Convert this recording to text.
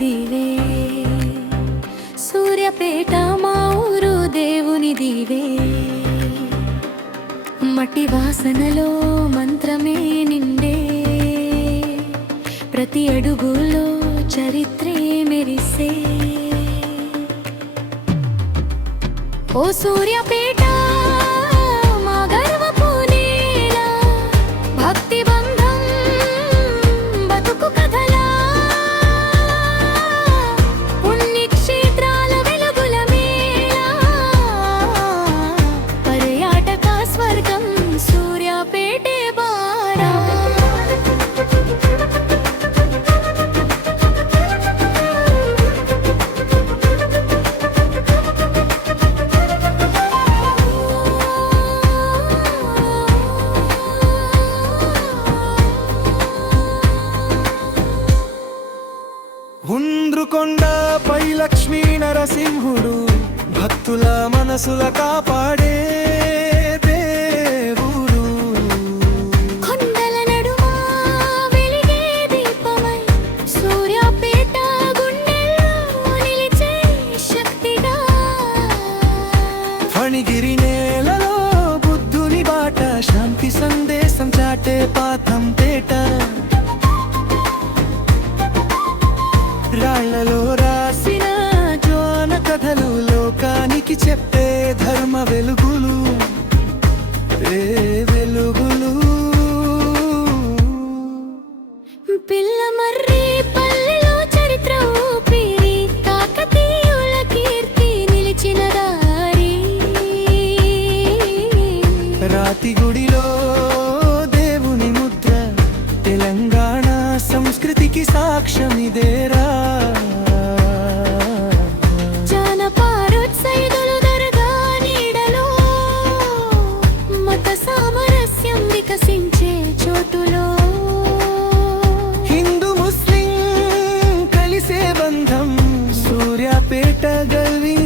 దీవే, సూర్యాపేట మా ఊరు దేవుని దీవే. మట్టి వాసనలో మంత్రమే నిండే, ప్రతి అడుగులో చరిత్రే మెరిసే. ఓ సూర్యాపేట మా గర్వపు నేల, భక్తి బంధం బతుకు కథలా, పుణ్యక్షేత్రాల వెలుగుల మేళ, పర్యాటక స్వర్గం సూర్యాపేటే బారా. ఉండ్రుకొండపై లక్ష్మీ నరసింహుడు, భక్తుల మనసుల కాపాడే దేవుడు. కొండల నడుమ వెలిగే దీపమై, సూర్యాపేట గుండెల్లో నిలిచే శక్తిగా. ఫణిగిరి నేలలో బుద్ధుని బాట, శాంతి సందేశం చాటే పాతంపేట. రాళ్లలో రాసిన జ్వాన కథలు లోకానికి చెప్పే ధర్మ వెలుగులు, వెలుగులు. పిల్లమర్రి పల్లెలో చరిత్ర ఊపిరి, కాకతీయుల కీర్తి నిలిచిన దారి. రాతి గుడిలో దేవుని ముద్ర, తెలంగాణ సంస్కృతికి సాక్ష్యమిదేరా. జానపదోత్సవాలు దర్గా నీడలో, మత సామరస్యం వికసించే చోటులో. హిందూ ముస్లిం కలిసే బంధం, సూర్యాపేట గల్వి